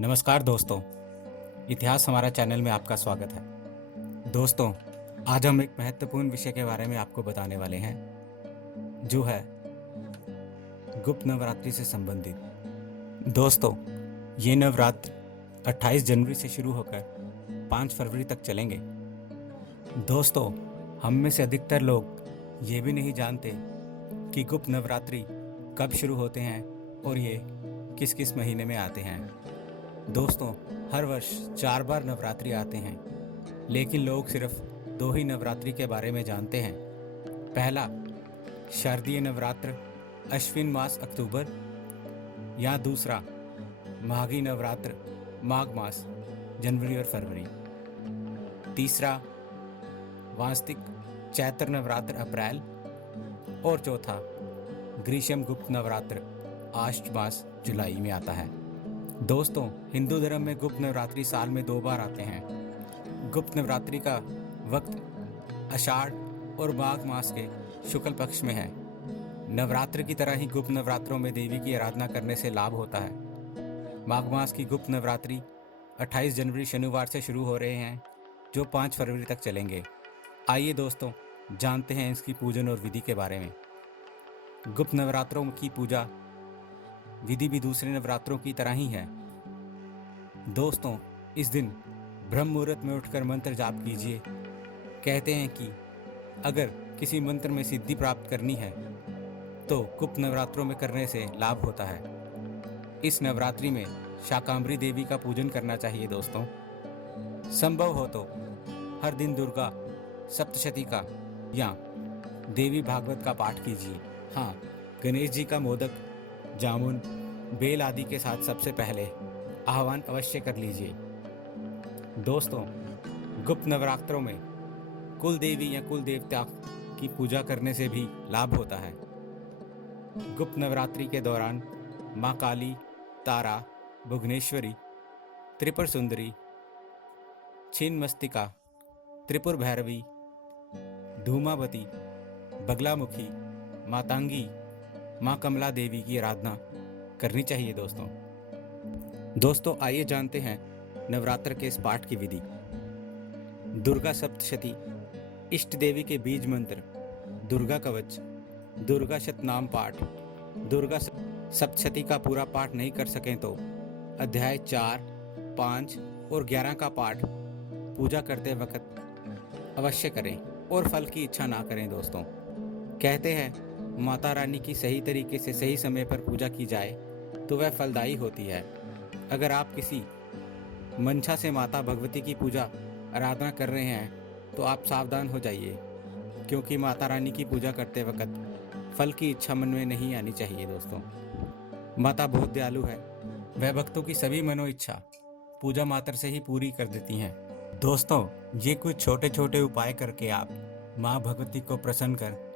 नमस्कार दोस्तों, इतिहास हमारा चैनल में आपका स्वागत है। दोस्तों, आज हम एक महत्वपूर्ण विषय के बारे में आपको बताने वाले हैं, जो है गुप्त नवरात्रि से संबंधित। दोस्तों, ये नवरात्र 28 जनवरी से शुरू होकर 5 फरवरी तक चलेंगे। दोस्तों, हम में से अधिकतर लोग ये भी नहीं जानते कि गुप्त नवरात्रि कब शुरू होते हैं और ये किस किस महीने में आते हैं। दोस्तों, हर वर्ष 4 बार नवरात्रि आते हैं, लेकिन लोग सिर्फ 2 ही नवरात्रि के बारे में जानते हैं। पहला, शारदीय नवरात्र अश्विन मास अक्टूबर, या दूसरा माघी नवरात्र माघ मास जनवरी और फरवरी। तीसरा, वास्तविक चैत्र नवरात्र अप्रैल, और चौथा ग्रीष्म गुप्त नवरात्र आश्विन मास जुलाई में आता है। दोस्तों, हिंदू धर्म में गुप्त नवरात्रि साल में 2 बार आते हैं। गुप्त नवरात्रि का वक्त आषाढ़ और माघ मास के शुक्ल पक्ष में है। नवरात्र की तरह ही गुप्त नवरात्रों में देवी की आराधना करने से लाभ होता है। माघ मास की गुप्त नवरात्रि 28 जनवरी शनिवार से शुरू हो रहे हैं, जो 5 फरवरी तक चलेंगे। आइए दोस्तों, जानते हैं इसकी पूजन और विधि के बारे में। गुप्त नवरात्रों की पूजा विधि भी दूसरे नवरात्रों की तरह ही है। दोस्तों, इस दिन ब्रह्म मुहूर्त में उठकर मंत्र जाप कीजिए। कहते हैं कि अगर किसी मंत्र में सिद्धि प्राप्त करनी है तो गुप्त नवरात्रों में करने से लाभ होता है। इस नवरात्रि में शाकंभरी देवी का पूजन करना चाहिए। दोस्तों, संभव हो तो हर दिन दुर्गा सप्तशती का या देवी भागवत का पाठ कीजिए। हाँ, गणेश जी का मोदक, जामुन, बेल आदि के साथ सबसे पहले आह्वान अवश्य कर लीजिए। दोस्तों, गुप्त नवरात्रों में कुल देवी या कुल देवता की पूजा करने से भी लाभ होता है। गुप्त नवरात्रि के दौरान माँ काली, तारा, भुवनेश्वरी, त्रिपुर सुंदरी, छिन्नमस्तिका, त्रिपुर भैरवी, धूमावती, बगलामुखी, मातंगी, माँ कमला देवी की आराधना करनी चाहिए। दोस्तों, आइए जानते हैं नवरात्र के इस पाठ की विधि। दुर्गा सप्तशती, इष्ट देवी के बीज मंत्र, दुर्गा कवच, दुर्गा शतनाम पाठ। दुर्गा सप्तशती का पूरा पाठ नहीं कर सकें तो अध्याय 4, 5 और 11 का पाठ पूजा करते वक्त अवश्य करें और फल की इच्छा ना करें। दोस्तों, कहते हैं माता रानी की सही तरीके से सही समय पर पूजा की जाए तो वह फलदायी होती है। अगर आप किसी मंशा से माता भगवती की पूजा आराधना कर रहे हैं तो आप सावधान हो जाइए, क्योंकि माता रानी की पूजा करते वक्त फल की इच्छा मन में नहीं आनी चाहिए। दोस्तों, माता बहुत दयालु है, वह भक्तों की सभी मनो इच्छा पूजा मात्र से ही पूरी कर देती हैं। दोस्तों, ये कुछ छोटे छोटे उपाय करके आप माँ भगवती को प्रसन्न कर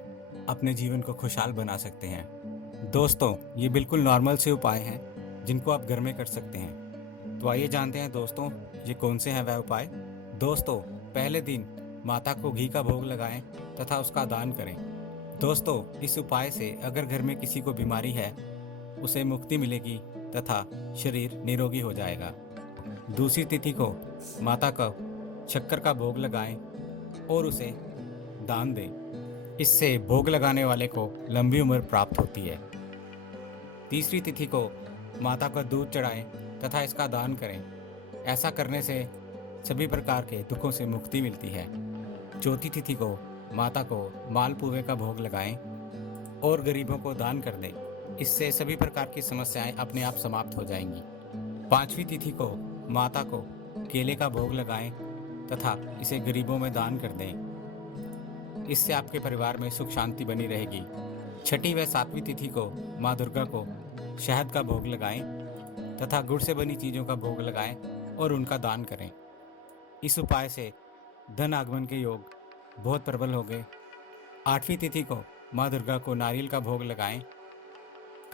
अपने जीवन को खुशहाल बना सकते हैं। दोस्तों, ये बिल्कुल नॉर्मल से उपाय हैं जिनको आप घर में कर सकते हैं। तो आइए जानते हैं दोस्तों, ये कौन से हैं वह उपाय। दोस्तों, पहले दिन माता को घी का भोग लगाएं तथा उसका दान करें। दोस्तों, इस उपाय से अगर घर में किसी को बीमारी है उसे मुक्ति मिलेगी तथा शरीर निरोगी हो जाएगा। दूसरी तिथि को माता को शक्कर का भोग लगाएं और उसे दान दें। इससे भोग लगाने वाले को लंबी उम्र प्राप्त होती है। तीसरी तिथि को माता को दूध चढ़ाएं तथा इसका दान करें। ऐसा करने से सभी प्रकार के दुखों से मुक्ति मिलती है। चौथी तिथि को माता को मालपुए का भोग लगाएं और गरीबों को दान कर दें। इससे सभी प्रकार की समस्याएं अपने आप समाप्त हो जाएंगी। पांचवी तिथि को माता को केले का भोग लगाएं तथा इसे गरीबों में दान कर दें। इससे आपके परिवार में सुख शांति बनी रहेगी। छठी व सातवीं तिथि को माँ दुर्गा को शहद का भोग लगाएं तथा गुड़ से बनी चीज़ों का भोग लगाएं और उनका दान करें। इस उपाय से धन आगमन के योग बहुत प्रबल होंगे। आठवीं तिथि को माँ दुर्गा को नारियल का भोग लगाएं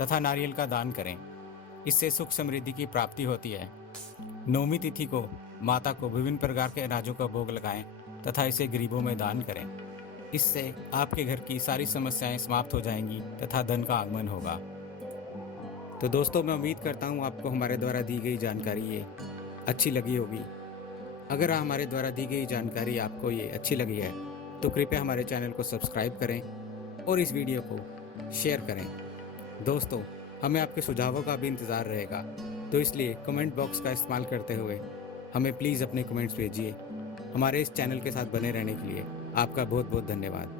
तथा नारियल का दान करें। इससे सुख समृद्धि की प्राप्ति होती है। नौवीं तिथि को माता को विभिन्न प्रकार के अनाजों का भोग लगाएं तथा इसे गरीबों में दान करें। इससे आपके घर की सारी समस्याएं समाप्त हो जाएंगी तथा धन का आगमन होगा। तो दोस्तों, मैं उम्मीद करता हूँ आपको हमारे द्वारा दी गई जानकारी ये अच्छी लगी होगी। अगर हमारे द्वारा दी गई जानकारी आपको ये अच्छी लगी है तो कृपया हमारे चैनल को सब्सक्राइब करें और इस वीडियो को शेयर करें। दोस्तों, हमें आपके सुझावों का भी इंतज़ार रहेगा, तो इसलिए कमेंट बॉक्स का इस्तेमाल करते हुए हमें प्लीज़ अपने कमेंट्स भेजिए। हमारे इस चैनल के साथ बने रहने के लिए आपका बहुत बहुत धन्यवाद।